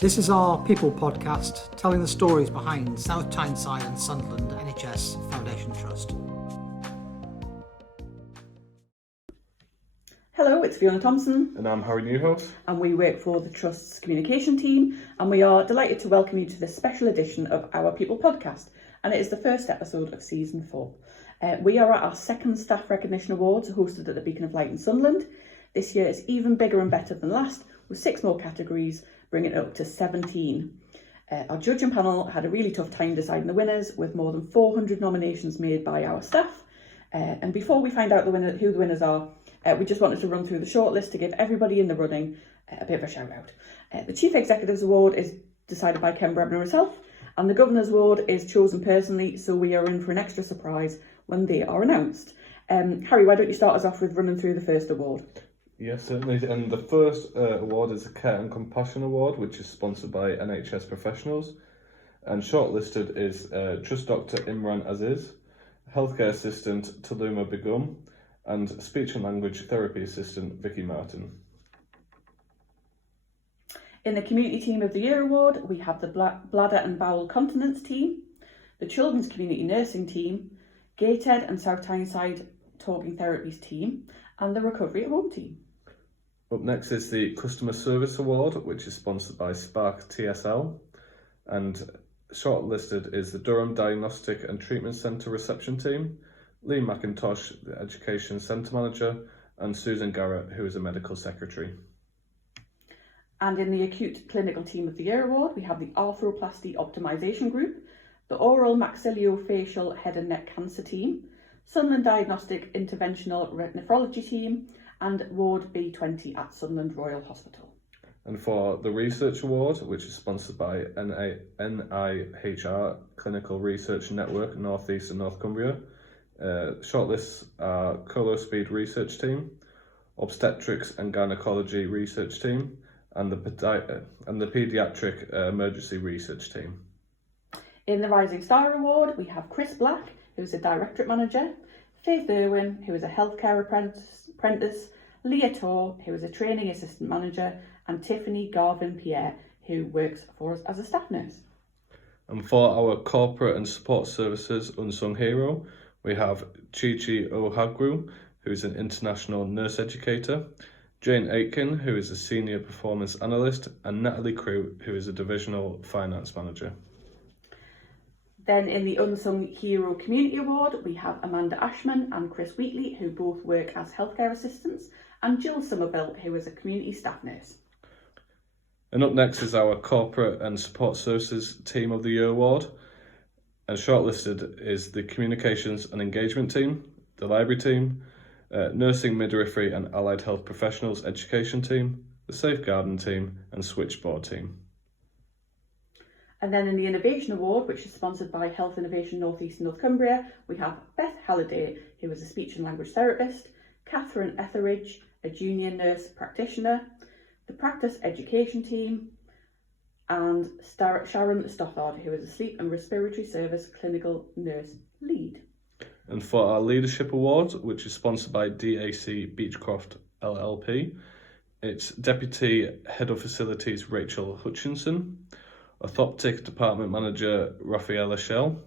This is our People podcast, telling the stories behind South Tyneside and Sunderland NHS Foundation Trust. Hello, it's Fiona Thompson. And I'm Harry Newhouse. And we work for the Trust's communication team. And we are delighted to welcome you to this special edition of our People podcast. And it is the first episode of season 4. We are at our second Staff Recognition Awards, hosted at the Beacon of Light in Sunderland. This year is even bigger and better than last, with 6 more categories, bringing it up to 17. Our judging panel had a really tough time deciding the winners, with more than 400 nominations made by our staff. And before we find out who the winners are, we just wanted to run through the shortlist to give everybody in the running a bit of a shout out. The Chief Executive's Award is decided by Ken Brebner herself, and the Governor's Award is chosen personally, so we are in for an extra surprise when they are announced. Harry, why don't you start us off with running through the first award? Yes, certainly. And the first award is the Care and Compassion Award, which is sponsored by NHS professionals. And shortlisted is Trust Dr. Imran Aziz, Healthcare Assistant Taluma Begum, and Speech and Language Therapy Assistant Vicky Martin. In the Community Team of the Year Award, we have the Bladder and Bowel Continence Team, the Children's Community Nursing Team, Gateshead and South Tyneside Talking Therapies Team, and the Recovery at Home Team. Up next is the Customer Service Award, which is sponsored by Spark TSL. And shortlisted is the Durham Diagnostic and Treatment Centre Reception Team, Lee McIntosh, the Education Centre Manager, and Susan Garrett, who is a Medical Secretary. And in the Acute Clinical Team of the Year Award, we have the Arthroplasty Optimisation Group, the Oral Maxillofacial Head and Neck Cancer Team, Sunderland Diagnostic Interventional Nephrology Team, and Ward B20 at Sunderland Royal Hospital. And for the Research Award, which is sponsored by NIHR Clinical Research Network North East and North Cumbria, shortlists are Colospeed Research Team, Obstetrics and Gynecology Research Team, and the Paediatric Emergency Research Team. In the Rising Star Award, we have Chris Black, who is a Directorate Manager, Faith Irwin, who is a Healthcare Apprentice, Leah Torr, who is a Training Assistant Manager, and Tiffany Garvin-Pierre, who works for us as a staff nurse. And for our Corporate and Support Services Unsung Hero, we have Chi-Chi Ohagru, who is an International Nurse Educator, Jane Aitken, who is a Senior Performance Analyst, and Natalie Crew, who is a Divisional Finance Manager. Then in the Unsung Hero Community Award, we have Amanda Ashman and Chris Wheatley, who both work as healthcare assistants, and Jill Somerville, who is a community staff nurse. And up next is our Corporate and Support Services Team of the Year Award. And shortlisted is the Communications and Engagement Team, the Library Team, Nursing, Midwifery and Allied Health Professionals Education Team, the Safeguarding Team, and Switchboard Team. And then in the Innovation Award, which is sponsored by Health Innovation North East and North Cumbria, we have Beth Halliday, who is a speech and language therapist, Catherine Etheridge, a junior nurse practitioner, the Practice Education Team, and Sharon Stothard, who is a Sleep and Respiratory Service Clinical Nurse Lead. And for our Leadership Award, which is sponsored by DAC Beechcroft LLP, it's Deputy Head of Facilities Rachel Hutchinson, Orthoptic Department Manager Rafaela Shell,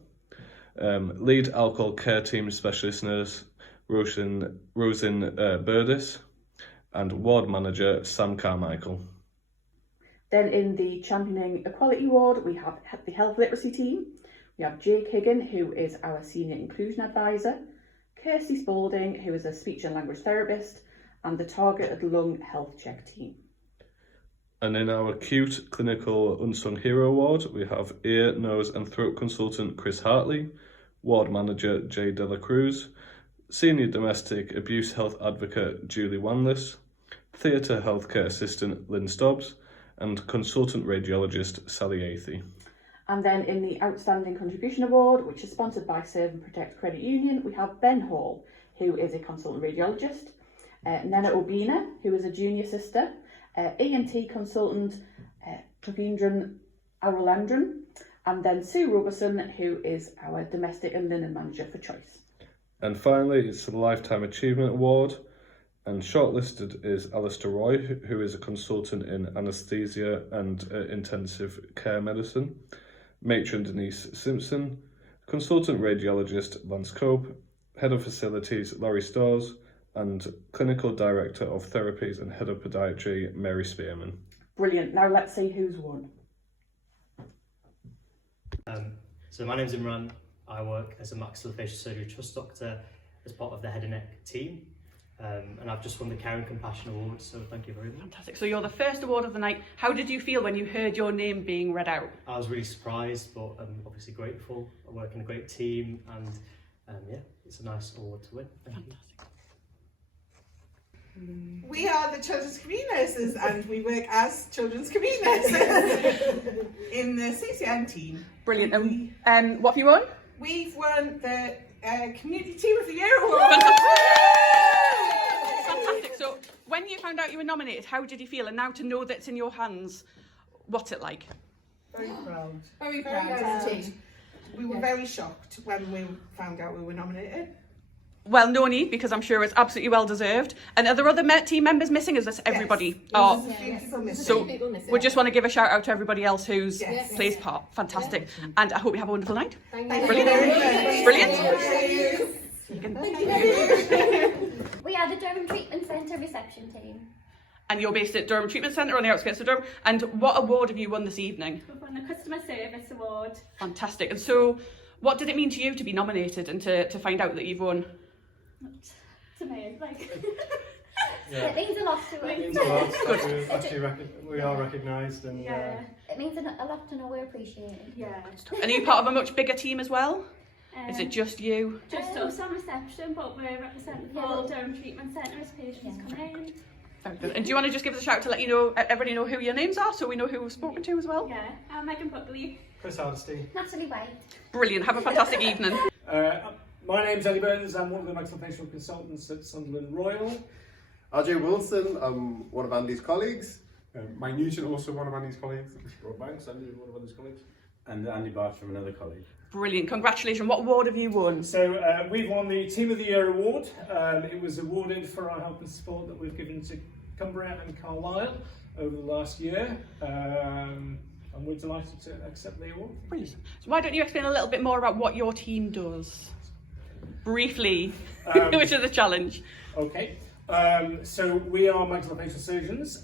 Lead Alcohol Care Team Specialist Nurse Rosin Burdis, and Ward Manager Sam Carmichael. Then in the Championing Equality Award, we have the Health Literacy Team. We have Jake Higgin, who is our Senior Inclusion Advisor, Kirsty Spalding, who is a Speech and Language Therapist, and the Targeted Lung Health Check Team. And in our Acute Clinical Unsung Hero Award, we have Ear, Nose and Throat Consultant Chris Hartley, Ward Manager Jay Dela Cruz, Senior Domestic Abuse Health Advocate Julie Wanless, Theatre Healthcare Assistant Lynn Stobbs, and Consultant Radiologist Sally Athey. And then in the Outstanding Contribution Award, which is sponsored by Serve and Protect Credit Union, we have Ben Hall, who is a Consultant Radiologist, Nena Obina, who is a Junior Sister, ENT Consultant Pravindran Arulandran, and then Sue Robertson, who is our Domestic and Linen Manager for Choice. And finally, it's the Lifetime Achievement Award, And shortlisted is Alistair Roy, who is a consultant in anaesthesia and intensive care medicine, matron Denise Simpson, consultant radiologist Lance Cope, head of facilities Laurie Storrs, and clinical director of therapies and head of podiatry Mary Spearman. Brilliant. Now let's see who's won. So my name's Imran. I work as a maxillofacial surgery trust doctor as part of the head and neck team. And I've just won the Care and Compassion Award, so thank you very much. Fantastic. So you're the first award of the night. How did you feel when you heard your name being read out? I was really surprised, but I'm obviously grateful. I work in a great team, and yeah, it's a nice award to win. Thank you. We are the Children's Career Nurses, and we work as Children's Career Nurses in the CCN team. Brilliant. And what have you won? We've won the Community Team of the Year Award. Fantastic. So when you found out you were nominated, how did you feel? And now to know that it's in your hands, what's it like? Very proud. Very proud. We were very shocked when we found out we were nominated. Well, no need, because I'm sure it's absolutely well deserved. And are there other team members missing? Is this everybody? Yes. So we just want to give a shout out to everybody else who's plays part. Fantastic. And I hope you have a wonderful night. Brilliant. We are the Durham Treatment Centre reception team. And you're based at Durham Treatment Centre on the outskirts of Durham. And what award have you won this evening? We've won the Customer Service Award. Fantastic. And so what did it mean to you to be nominated and to find out that you've won? It's amazing. It means a lot to us. It means a lot. We are recognised, and it means a lot to know we're appreciated. Yeah. And are you part of a much bigger team as well? Is it just you? Just us on reception, but we're representing the full Durham Treatment Centre as patients come in. Very good. And do you want to just give us a shout to let everybody know who your names are, so we know who we've spoken to as well? Yeah, I'm Megan Buckley. Chris Hardesty. Natalie White. Brilliant. Have a fantastic evening. My name's Eddie Burns. I'm one of the maxillofacial consultants at Sunderland Royal. RJ Wilson, I'm one of Andy's colleagues. Mike Newton, also one of Andy's colleagues. Rob Banks, Andy, one of Andy's colleagues. And Andy Barch from another colleague. Brilliant. Congratulations. What award have you won? So we've won the Team of the Year award. It was awarded for our help and support that we've given to Cumbria and Carlisle over the last year. And we're delighted to accept the award. Brilliant. So why don't you explain a little bit more about what your team does? Briefly, which is a challenge. Okay. So we are maxillofacial surgeons.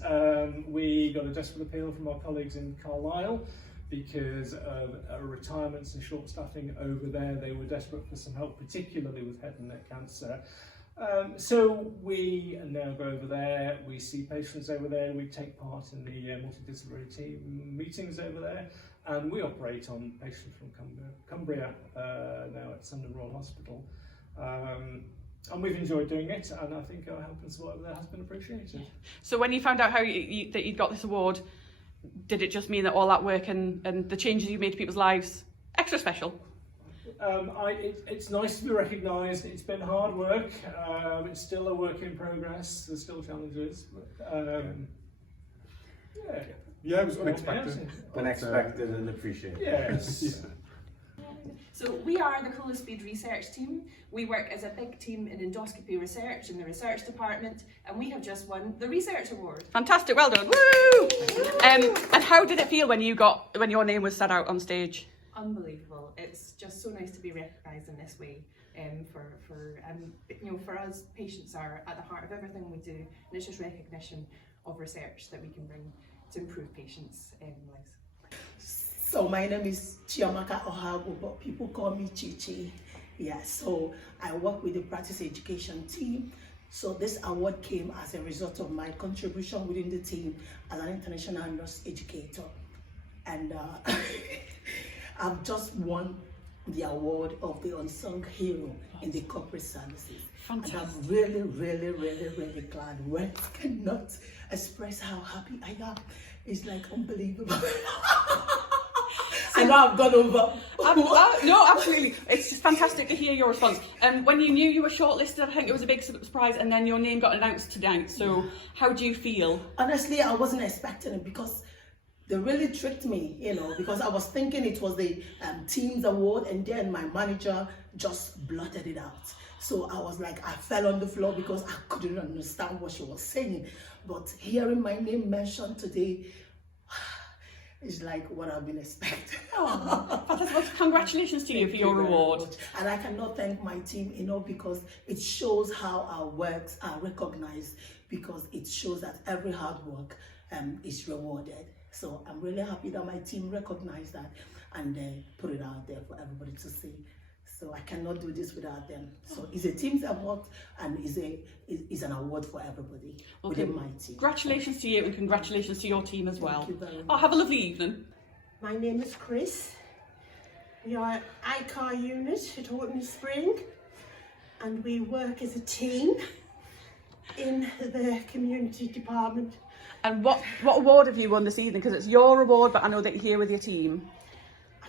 We got a desperate appeal from our colleagues in Carlisle because of retirements and short staffing over there. They were desperate for some help, particularly with head and neck cancer. So we now go over there, we see patients over there, we take part in the multidisciplinary team meetings over there, and we operate on patients from Cumbria now at Sunderland Royal Hospital. And we've enjoyed doing it, and I think our help and support over there has been appreciated. So when you found out that you'd got this award, did it just mean that all that work and the changes you made to people's lives extra special? It's nice to be recognised. It's been hard work. It's still a work in progress. There's still challenges. But, it was unexpected. Unexpected and appreciated. Yes. So we are the Cola Speed research team. We work as a big team in endoscopy research in the research department, and we have just won the research award. Fantastic, well done. Woo! And how did it feel when your name was said out on stage? Unbelievable. It's just so nice to be recognised in this way. For us, patients are at the heart of everything we do, and it's just recognition of research that we can bring to improve patients' lives. So my name is Chiamaka Ohago, but people call me Chichi. Yeah, so I work with the practice education team. So this award came as a result of my contribution within the team as an international nurse educator. And I've just won the award of the unsung hero in the corporate services. Fantastic. And I'm really, really, really, really glad. Words cannot express how happy I am. It's like unbelievable. I know I've gone over. No, absolutely. It's just fantastic to hear your response. When you knew you were shortlisted, I think it was a big surprise, and then your name got announced tonight. So how do you feel? Honestly, I wasn't expecting it because they really tricked me, you know, because I was thinking it was the team's award, and then my manager just blotted it out. So I was like, I fell on the floor because I couldn't understand what she was saying. But hearing my name mentioned today is like what I've been expecting. Oh, well, congratulations to you for your reward. And I cannot thank my team enough because it shows how our works are recognized, because it shows that every hard work is rewarded. So I'm really happy that my team recognized that and put it out there for everybody to see. So I cannot do this without them. So it's a team's award and is an award for everybody within my team. Congratulations to you and congratulations to your team as well. Thank you very much. Oh, have a lovely evening. My name is Chris. We are an ICAR unit at Horton Spring, and we work as a team in the community department. And what award have you won this evening? Because it's your award, but I know that you're here with your team.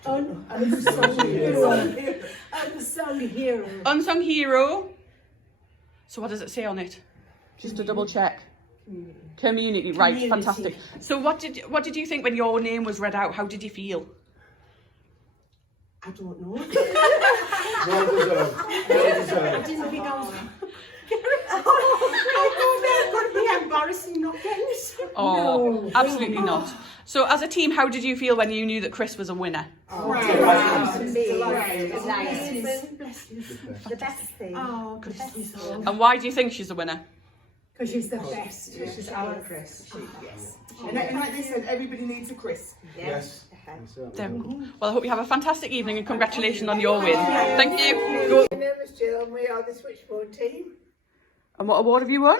Oh no, I'm a song hero. I'm a song hero. Unsung hero. So what does it say on it? Just to double check. Community, right? Community. Fantastic. So what did you think when your name was read out? How did you feel? I don't know. Well deserved. Well deserved. I didn't think I was. I thought that would be embarrassing not getting it. Oh, No. absolutely not. So as a team, how did you feel when you knew that Chris was a winner? The best thing. Oh, the best thing. And why do you think she's a winner? Because she's the best. She's our Chris. Yes. And like they said, everybody needs a Chris. Yes. There we go. Well, I hope you have a fantastic evening and congratulations on your win. Thank you. My name is Jill and we are the Switchboard team. And what award have you won?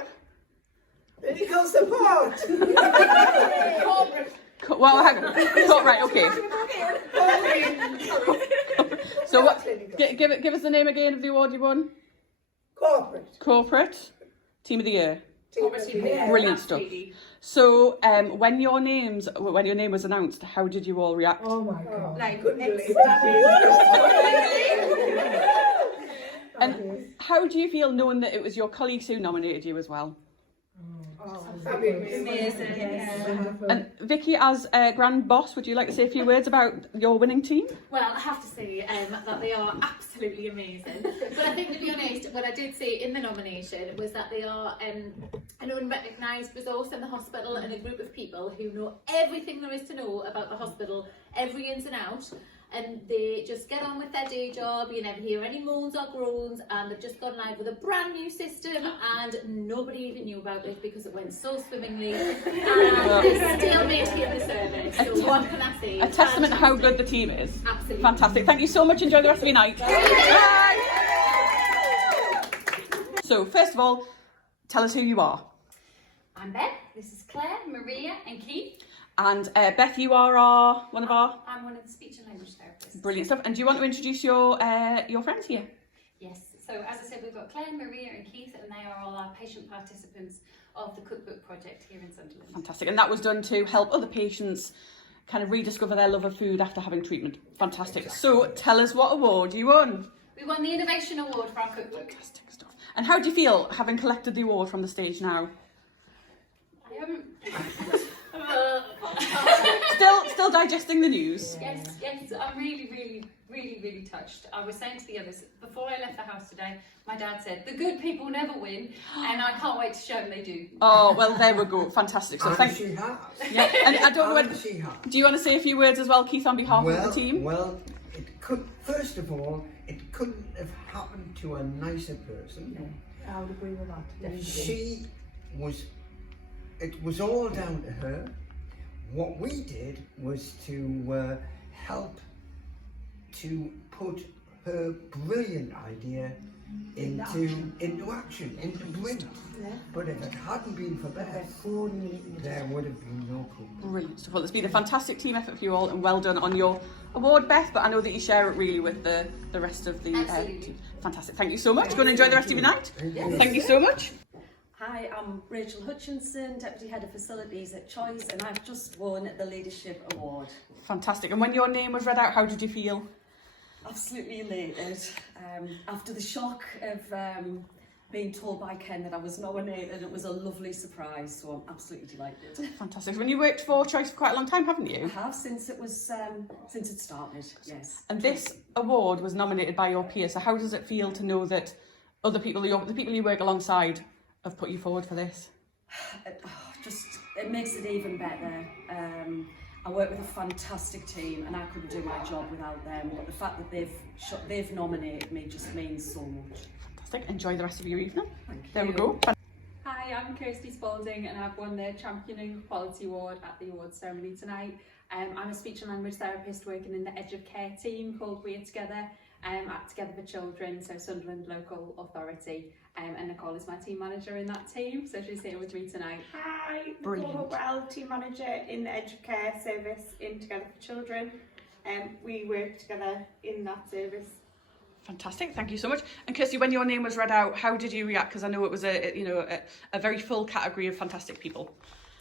Clinical support. Well, hang on. So, right, okay. So what? Give us the name again of the award you won. Corporate. Corporate Team of the Year. Team. Brilliant stuff. So when your name was announced, how did you all react? Oh my God. Like, And how do you feel knowing that it was your colleagues who nominated you as well? Amazing. And Vicky, as Grand Boss, would you like to say a few words about your winning team? Well, I have to say that they are absolutely amazing. But I think, to be honest, what I did say in the nomination was that they are an unrecognised resource in the hospital and a group of people who know everything there is to know about the hospital, every ins and out. And they just get on with their day job, you never hear any moans or groans, and they've just gone live with a brand new system and nobody even knew about it because it went so swimmingly and they still maintain the service. So what can I say? A testament to how good the team is. Absolutely. Fantastic. Thank you so much. Enjoy the rest of your night. Bye. So first of all, tell us who you are. I'm Beth, this is Claire, Maria and Keith. And Beth, you are one of our... I'm one of the speech and language therapists. Brilliant stuff. And do you want to introduce your friends here? Yes, so as I said, we've got Claire, Maria and Keith, and they are all our patient participants of the cookbook project here in Sunderland. Fantastic. And that was done to help other patients kind of rediscover their love of food after having treatment. Fantastic. So tell us what award you won. We won the Innovation Award for our cookbook. Fantastic stuff. And how do you feel having collected the award from the stage now? Still digesting the news. Yes, I'm really touched. I was saying to the others, before I left the house today, my dad said, the good people never win, and I can't wait to show them they do. Oh, well, there we go. Fantastic. So thank you. Yeah, and I don't know when, do you want to say a few words as well, Keith, on behalf of the team? Well, first of all, it couldn't have happened to a nicer person. Yeah, I would agree with that. Definitely. It was all down to her. What we did was to help to put her brilliant idea into action, into print. Yeah. But if it hadn't been for Beth, there would have been no proof. Brilliant. Well, it's been a fantastic team effort for you all, and well done on your award, Beth. But I know that you share it really with the rest of the team. Fantastic. Thank you so much. Go and enjoy the rest of your night. Thank you so much. Hi, I'm Rachel Hutchinson, Deputy Head of Facilities at Choice, and I've just won the Leadership Award. Fantastic. And when your name was read out, how did you feel? Absolutely elated. After the shock of being told by Ken that I was nominated. It was a lovely surprise, so I'm absolutely delighted. Fantastic. When you worked for Choice for quite a long time, haven't you? I have since it started, yes. And this award was nominated by your peers. So how does it feel to know that other people, the people you work alongside, have put you forward for this? It makes it even better. I work with a fantastic team, and I couldn't do my job without them. But the fact that they've nominated me just means so much. Fantastic. Enjoy the rest of your evening. There we go. Hi, I'm Kirsty Spalding and I've won the Championing Quality Award at the awards ceremony tonight. I'm a speech and language therapist working in the Edge of Care team called We're Together, at Together for Children, so Sunderland Local Authority, and Nicole is my team manager in that team, so she's here with me tonight. Hi, Brilliant. Nicole Hopewell, team manager in the Edge of Care service in Together for Children. We work together in that service. Fantastic, thank you so much. And Kirsty, when your name was read out, how did you react? Because I know it was a very full category of fantastic people.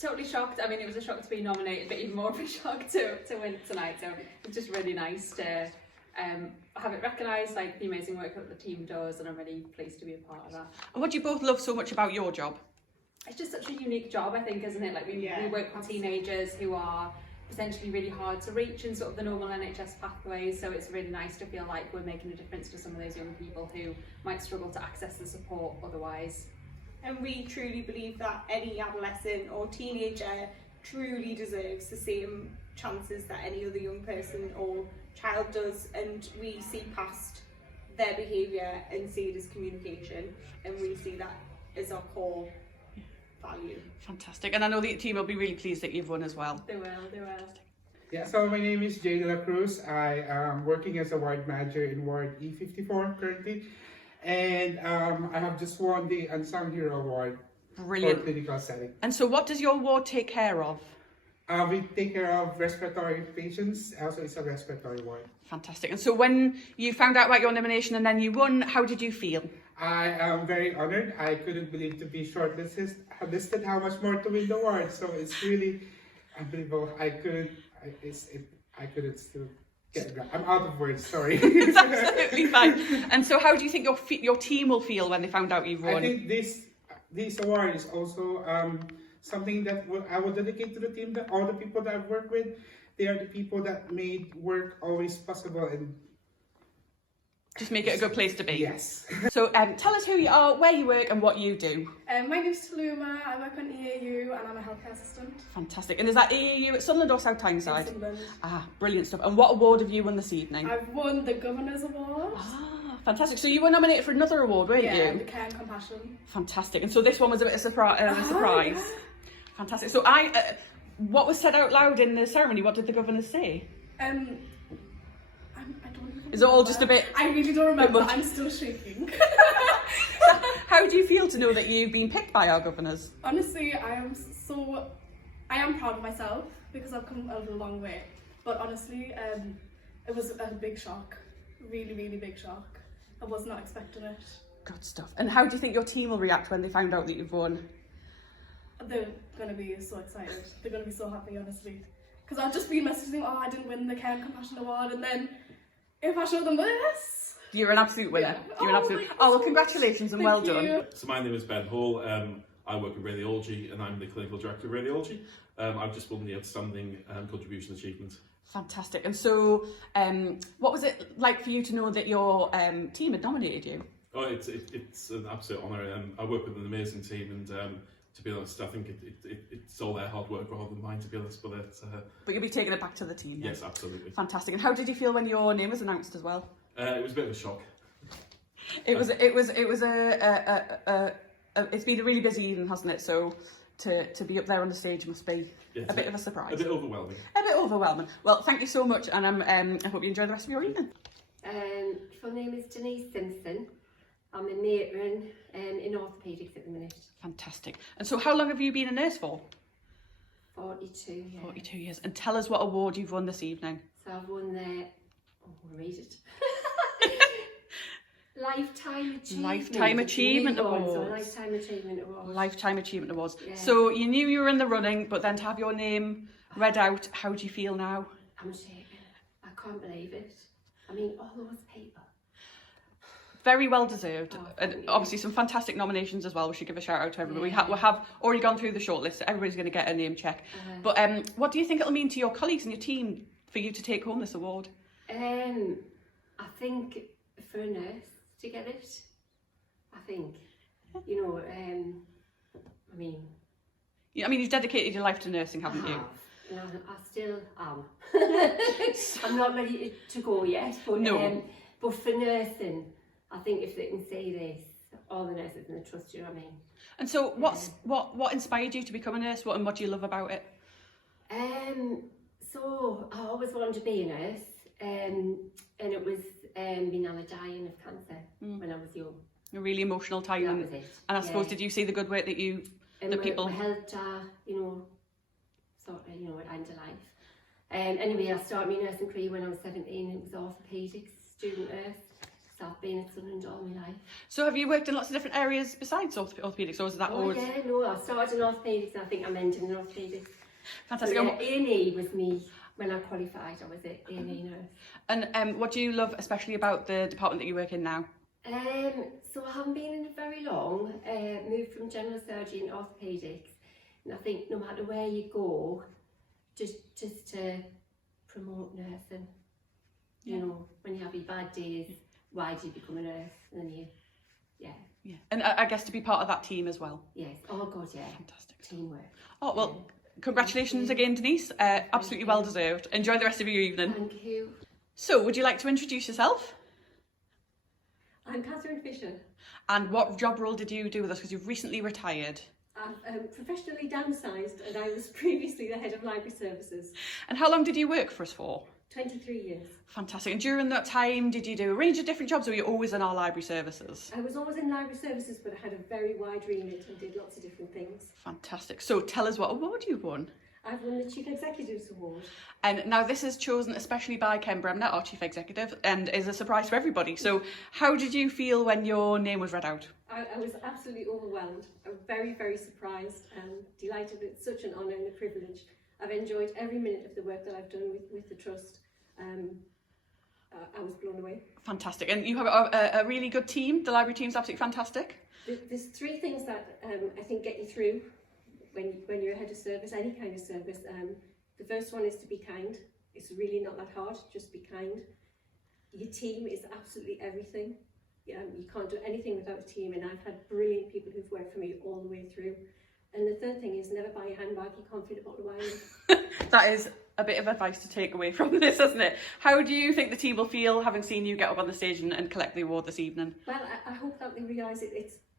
Totally shocked. I mean, it was a shock to be nominated, but even more of a shock to win tonight. So it's just really nice to have it recognised, like the amazing work that the team does, and I'm really pleased to be a part of that. And what do you both love so much about your job? It's just such a unique job, I think, isn't it? Like we work with teenagers who are potentially really hard to reach in sort of the normal NHS pathways, so it's really nice to feel like we're making a difference to some of those young people who might struggle to access the support otherwise. And we truly believe that any adolescent or teenager truly deserves the same chances that any other young person or child does, and we see past their behaviour and see it as communication, and we see that as our core value. Fantastic. And I know the team will be really pleased that you've won as well. They will. Yeah, so my name is Jay De La Cruz. I am working as a ward manager in Ward E54 currently. And I have just won the Unsung Hero Award. Brilliant. For clinical setting. And so what does your ward take care of? We take care of respiratory patients. Also, it's a respiratory ward. Fantastic. And so when you found out about your nomination and then you won, how did you feel? I am very honoured. I couldn't believe to be shortlisted. How much more to win the award. So it's really unbelievable. I couldn't still get it. I'm out of words. Sorry. It's absolutely fine. And so, how do you think your team will feel when they found out you've won? I think this award is also something that I will dedicate to the team. That all the people that I've worked with, they are the people that made work always possible and just make it a good place to be. Yes. So tell us who you are, where you work and what you do. My name's Taluma, I work on EAU and I'm a healthcare assistant. Fantastic. And is that EAU at Sunderland or South Tyneside? Sunderland. Ah, brilliant stuff. And what award have you won this evening? I've won the Governor's Award. Ah, fantastic. So you were nominated for another award, weren't you? Yeah, the Care and Compassion. Fantastic. And so this one was a bit of a surprise. Yeah. Fantastic. So what was said out loud in the ceremony? What did the Governor say? Is it all just a bit... I really don't remember, I'm still shaking. How do you feel to know that you've been picked by our governors? Honestly, I am proud of myself because I've come a long way. But honestly, it was a big shock. Really, really big shock. I was not expecting it. Good stuff. And how do you think your team will react when they find out that you've won? They're going to be so excited. They're going to be so happy, honestly. Because I've just been messaging them, I didn't win the Care and Compassion Award, and then if I show them this... You're an absolute winner. Yeah. You're an absolute... Oh, well, congratulations and well done. So my name is Ben Hall. I work in radiology and I'm the clinical director of radiology. I've just won the Outstanding Contribution Achievement. Fantastic. And so, what was it like for you to know that your team had nominated you? Oh, it's an absolute honour. I work with an amazing team, and to be honest, I think it's all their hard work rather than mine, to be honest. But you'll be taking it back to the team. Then? Yes, absolutely. Fantastic. And how did you feel when your name was announced as well? It was a bit of a shock. It's been a really busy evening, hasn't it? So to be up there on the stage must be a bit of a surprise. A bit overwhelming. A bit overwhelming. Well, thank you so much, and I hope you enjoy the rest of your evening. Full name is Denise Simpson. I'm a matron in orthopaedics at the minute. Fantastic. And so how long have you been a nurse for? 42 years. 42 years. And tell us what award you've won this evening. So I've won the... Oh, I'll read it. Lifetime Achievement Awards. So Lifetime Achievement Awards. Lifetime Achievement Awards. Yeah. So you knew you were in the running, but then to have your name read out, how do you feel now? I'm shaking. I can't believe it. I mean, all those people. very well deserved, and obviously some fantastic nominations as well. We should give a shout out to everybody. We have already gone through the shortlist, so everybody's going to get a name check. But what do you think it'll mean to your colleagues and your team for you to take home this award? I think for a nurse to get it, I think, you know, I mean, you've dedicated your life to nursing, haven't you? And I still am. I'm not ready to go yet, but No. But for nursing, I think if they can say this, all the nurses in the trust, you know what I mean? And so what inspired you to become a nurse? What do you love about it? So I always wanted to be a nurse, and it was my nana dying of cancer when I was young. A really emotional time. That was it. And I suppose, did you see the good work that people... we helped her, you know, sort of, you know, at end of life. Anyway, I started my nursing career when I was 17, and it was orthopaedics, student nurse. So I've been at Sunderland all my life. So have you worked in lots of different areas besides orthopaedics, or is that always... Yeah, no, I started in orthopaedics, I think I ended in orthopaedics. Fantastic. So, A&E was me, when I qualified, I was an A&E nurse. And what do you love especially about the department that you work in now? So I haven't been in it very long, moved from general surgery and orthopaedics, and I think no matter where you go, just to promote nursing, you know, when you have your bad days, why do you become a nurse? And then yeah. And I guess to be part of that team as well. Yes, oh God, yeah. Fantastic. Teamwork. Oh, well, congratulations again, Denise. Absolutely well deserved. Enjoy the rest of your evening. Thank you. So, would you like to introduce yourself? I'm Catherine Fisher. And what job role did you do with us? Because you've recently retired. I've professionally downsized, and I was previously the head of library services. And how long did you work for us for? 23 years. Fantastic. And during that time, did you do a range of different jobs, or were you always in our library services? I was always in library services, but I had a very wide remit and did lots of different things. Fantastic. So tell us what award you've won. I've won the Chief Executives Award. And now this is chosen especially by Ken Bremner, our Chief Executive, and is a surprise for everybody. So how did you feel when your name was read out? I was absolutely overwhelmed. I'm very, very surprised and delighted. It's such an honour and a privilege. I've enjoyed every minute of the work that I've done with the Trust. I was blown away. Fantastic. And you have a really good team. The library team's absolutely fantastic. There's three things that I think get you through when you're head of service, any kind of service. The first one is to be kind. It's really not that hard, just be kind. Your team is absolutely everything. You can't do anything without a team, and I've had brilliant people who've worked for me all the way through. And the third thing is never buy a handbag you can't fit a bottle of wine in. That is a bit of advice to take away from this, isn't it? How do you think the team will feel having seen you get up on the stage and collect the award this evening? Well, I hope that they realise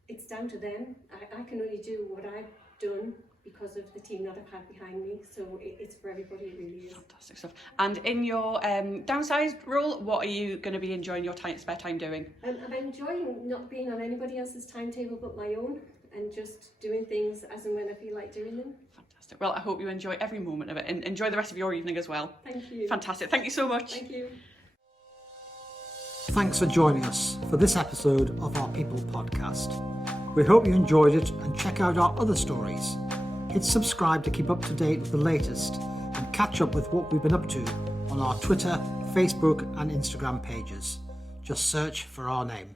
it's down to them. I can only do what I've done because of the team that I've had behind me, so it's for everybody, it really is. Fantastic stuff. And in your downsized role, what are you going to be enjoying your spare time doing? I'm enjoying not being on anybody else's timetable but my own, and just doing things as and when I feel like doing them. Fantastic. Well, I hope you enjoy every moment of it, and enjoy the rest of your evening as well. Thank you. Fantastic. Thank you so much. Thank you. Thanks for joining us for this episode of our People podcast. We hope you enjoyed it, and check out our other stories. Hit subscribe to keep up to date with the latest, and catch up with what we've been up to on our Twitter, Facebook and Instagram pages. Just search for our name.